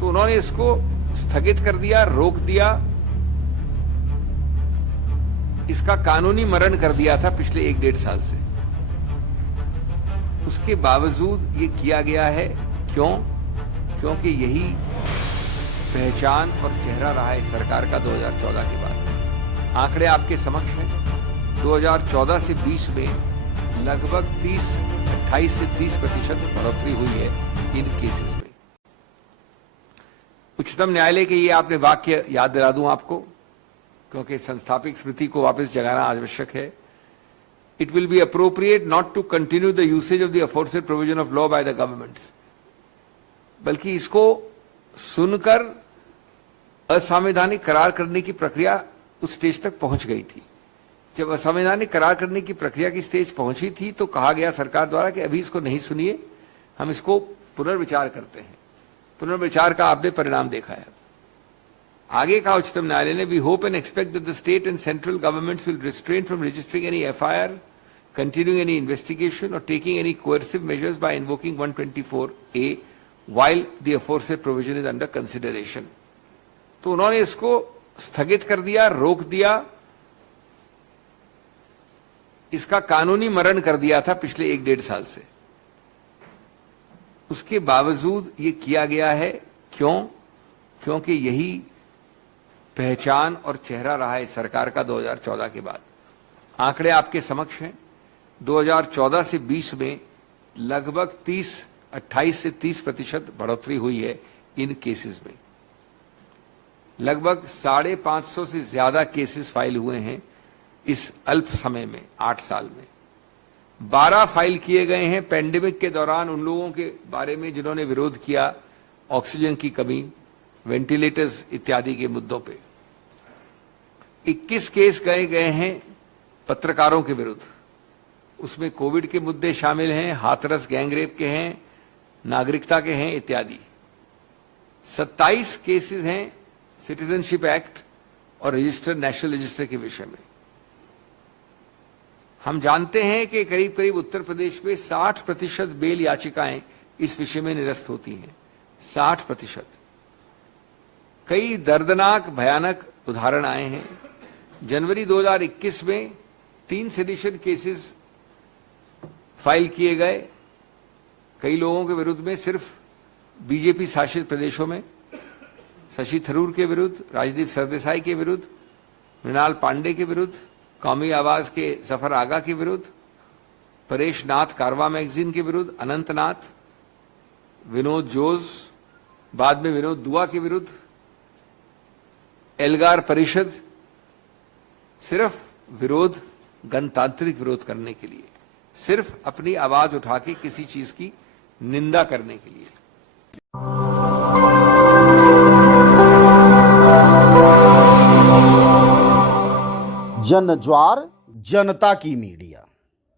तो उन्होंने इसको स्थगित कर दिया, रोक दिया, इसका कानूनी मरण कर दिया था पिछले 1-1.5 साल से। उसके बावजूद ये किया गया है। क्यों? क्योंकि यही पहचान और चेहरा रहा है सरकार का 2014 के बाद। आंकड़े आपके समक्ष हैं। 2014 से 20 में लगभग 28 से 30% बढ़ोतरी हुई है इन केसेस में। उच्चतम न्यायालय के ये आपने वाक्य याद दिला दूं आपको, क्योंकि संस्थापिक स्मृति को वापस जगाना आवश्यक है। It will be appropriate not to continue the usage of the aforesaid provision of law by the governments. बल्कि इसको सुनकर असंवैधानिक करार करने की प्रक्रिया उस स्टेज तक पहुंच गई थी। जब असंवैधानिक करार करने की प्रक्रिया की स्टेज पहुंची थी तो कहा गया सरकार द्वारा कि अभी इसको नहीं सुनिए, हम इसको पुनर्विचार करते हैं। पुनर्विचार का आपने परिणाम देखा है। आगे कहा उच्चतम न्यायालय ने, we hope and expect that the state and central governments will restrain from registering any FIR, continuing any investigation or taking any coercive measures by invoking 124A while the aforesaid provision is under consideration. तो उन्होंने इसको स्थगित कर दिया, रोक दिया, इसका कानूनी मरण कर दिया था पिछले 1-1.5 साल से। उसके बावजूद ये किया गया है। क्यों? क्योंकि यही पहचान और चेहरा रहा है सरकार का 2014 के बाद। आंकड़े आपके समक्ष हैं। 2014 से 20 में लगभग 28 से 30% बढ़ोतरी हुई है इन केसेस में। लगभग 550 से ज्यादा केसेस फाइल हुए हैं इस अल्प समय में, 8 साल में। 12 फाइल किए गए हैं पैंडेमिक के दौरान उन लोगों के बारे में जिन्होंने विरोध किया ऑक्सीजन की कमी, वेंटिलेटर्स इत्यादि के मुद्दों पे। 21 केस गए हैं पत्रकारों के विरुद्ध। उसमें कोविड के मुद्दे शामिल हैं, हाथरस गैंगरेप के हैं, नागरिकता के हैं इत्यादि। 27 केसेस हैं सिटीजनशिप एक्ट और रजिस्टर, नेशनल रजिस्टर के विषय में। हम जानते हैं कि करीब करीब उत्तर प्रदेश में 60% बेल याचिकाएं इस विषय में निरस्त होती हैं। 60%। कई दर्दनाक भयानक उदाहरण आए हैं। जनवरी 2021 में 3 सेडिशन केसेस फाइल किए गए कई लोगों के विरुद्ध में, सिर्फ बीजेपी शासित प्रदेशों में। शशि थरूर के विरुद्ध, राजदीप सरदेसाई के विरुद्ध, मृणाल पांडे के विरुद्ध, कौमी आवाज के जफर आगा के विरुद्ध, परेश नाथ कारवा मैगजीन के विरुद्ध, अनंत नाथ, विनोद जोज, बाद में विनोद दुआ के विरुद्ध, एल्गार परिषद। सिर्फ विरोध, गणतांत्रिक विरोध करने के लिए, सिर्फ अपनी आवाज उठा के किसी चीज की निंदा करने के लिए। जन ज्वार जनता की मीडिया।